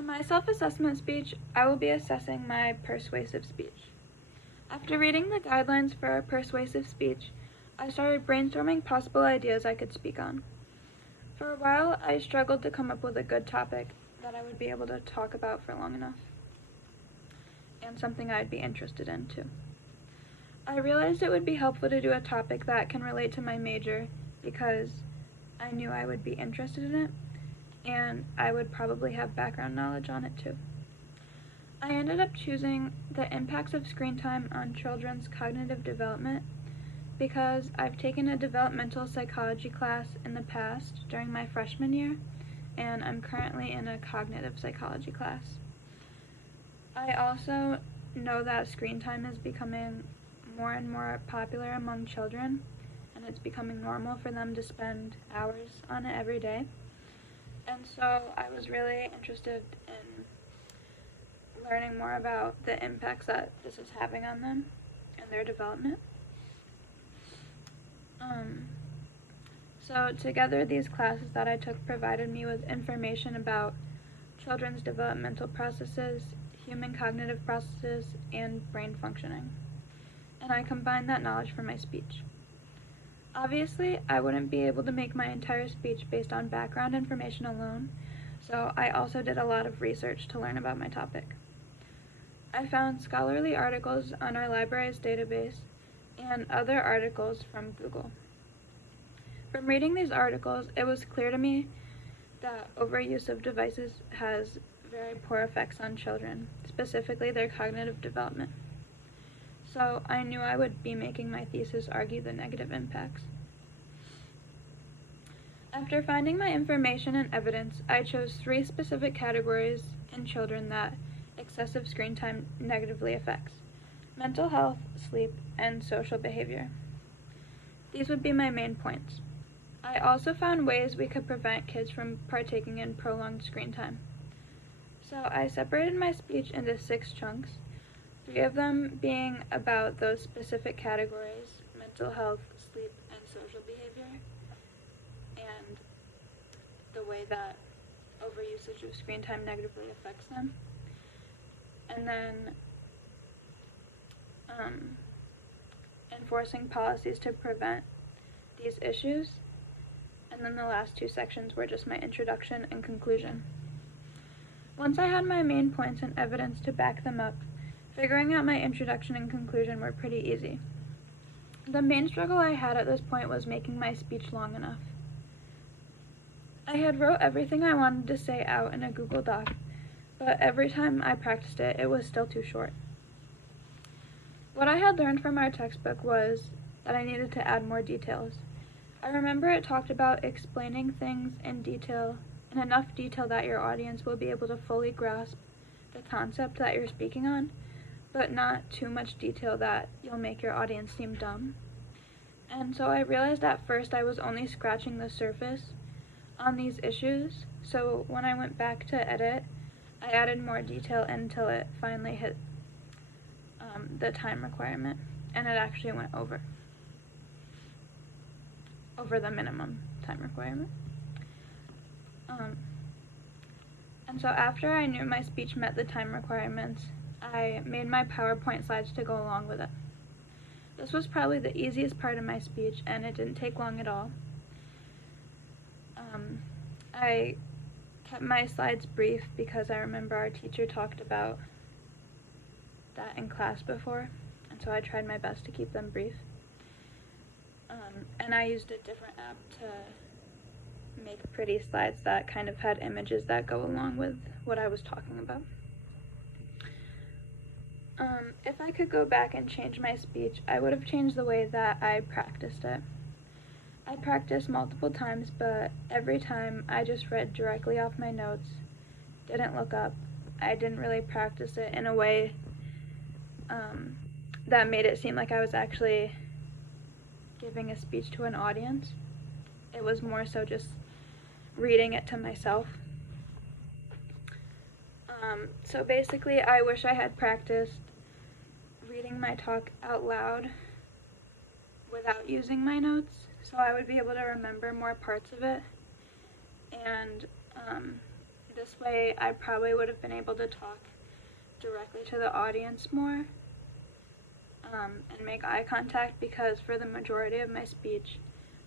For my self-assessment speech, I will be assessing my persuasive speech. After reading the guidelines for persuasive speech, I started brainstorming possible ideas I could speak on. For a while, I struggled to come up with a good topic that I would be able to talk about for long enough, and something I'd be interested in too. I realized it would be helpful to do a topic that can relate to my major because I knew I would be interested in it, and I would probably have background knowledge on it too. I ended up choosing the impacts of screen time on children's cognitive development because I've taken a developmental psychology class in the past during my freshman year, and I'm currently in a cognitive psychology class. I also know that screen time is becoming more and more popular among children, and it's becoming normal for them to spend hours on it every day. And so I was really interested in learning more about the impacts that this is having on them and their development. So together, these classes that I took provided me with information about children's developmental processes, human cognitive processes, and brain functioning. And I combined that knowledge for my speech. Obviously, I wouldn't be able to make my entire speech based on background information alone, so I also did a lot of research to learn about my topic. I found scholarly articles on our library's database and other articles from Google. From reading these articles, it was clear to me that overuse of devices has very poor effects on children, specifically their cognitive development. So I knew I would be making my thesis argue the negative impacts. After finding my information and evidence, I chose 3 specific categories in children that excessive screen time negatively affects: mental health, sleep, and social behavior. These would be my main points. I also found ways we could prevent kids from partaking in prolonged screen time. So I separated my speech into 6 chunks, 3 of them being about those specific categories: mental health, sleep, and social behavior, and the way that overusage of screen time negatively affects them. And then enforcing policies to prevent these issues. And then the last 2 sections were just my introduction and conclusion. Once I had my main points and evidence to back them up, figuring out my introduction and conclusion were pretty easy. The main struggle I had at this point was making my speech long enough. I had wrote everything I wanted to say out in a Google Doc, but every time I practiced it, it was still too short. What I had learned from our textbook was that I needed to add more details. I remember it talked about explaining things in detail, in enough detail that your audience will be able to fully grasp the concept that you're speaking on, but not too much detail that you'll make your audience seem dumb. And so I realized at first I was only scratching the surface on these issues, so when I went back to edit, I added more detail until it finally hit the time requirement, and it actually went over the minimum time requirement. And so after I knew my speech met the time requirements, I made my PowerPoint slides to go along with it. This was probably the easiest part of my speech, and it didn't take long at all. I kept my slides brief because I remember our teacher talked about that in class before, and so I tried my best to keep them brief. And I used a different app to make pretty slides that kind of had images that go along with what I was talking about. If I could go back and change my speech, I would have changed the way that I practiced it. I practiced multiple times, but every time I just read directly off my notes, didn't look up. I didn't really practice it in a way that made it seem like I was actually giving a speech to an audience. It was more so just reading it to myself. So basically, I wish I had practiced reading my talk out loud without using my notes, so I would be able to remember more parts of it, and This way I probably would have been able to talk directly to the audience more and make eye contact, because for the majority of my speech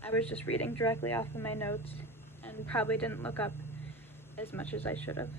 I was just reading directly off of my notes and probably didn't look up as much as I should have.